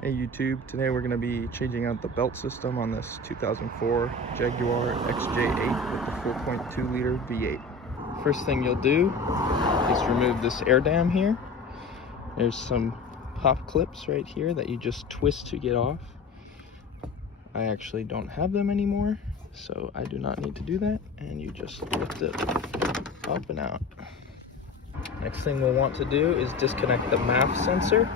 Hey YouTube, today we're going to be changing out the belt system on this 2004 Jaguar XJ8 with the 4.2 liter V8. First thing you'll do is remove this air dam here. There's some pop clips right here that you just twist to get off. I actually don't have them anymore, so I do not need to do that, and you just lift it up and out. Next thing we'll want to do is disconnect the MAF sensor.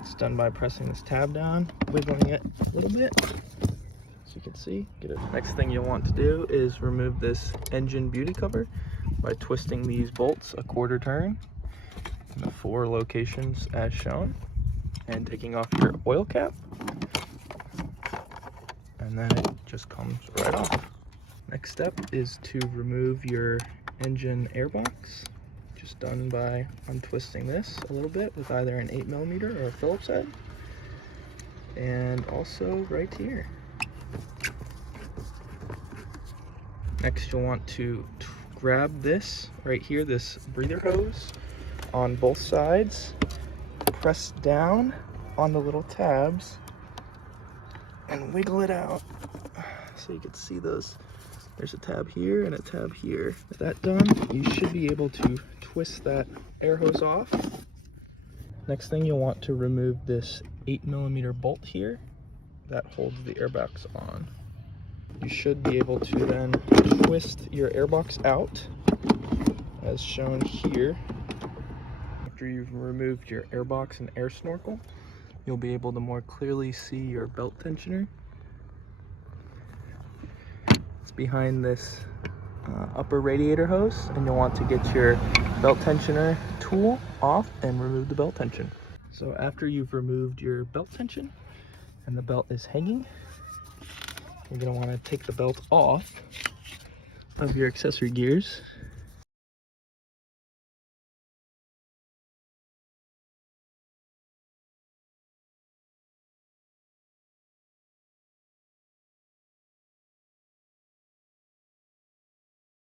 It's done by pressing this tab down, wiggling it a little bit, so you can see, get it. Next thing you'll want to do is remove this engine beauty cover by twisting these bolts a quarter turn in the 4 locations as shown, and taking off your oil cap, and then it just comes right off. Next step is to remove your engine airbox. Just done by untwisting this a little bit with either an 8mm or a Phillips head, and also right here. Next you'll want to grab this right here, this breather hose, on both sides, press down on the little tabs and wiggle it out so you can see those. There's a tab here and a tab here. With that done, you should be able to twist that air hose off. Next thing, you'll want to remove this 8mm bolt here that holds the airbox on. You should be able to then twist your airbox out as shown here. After you've removed your airbox and air snorkel, you'll be able to more clearly see your belt tensioner. It's behind this upper radiator hose, and you'll want to get your belt tensioner tool off and remove the belt tension. So after you've removed your belt tension and the belt is hanging, you're going to want to take the belt off of your accessory gears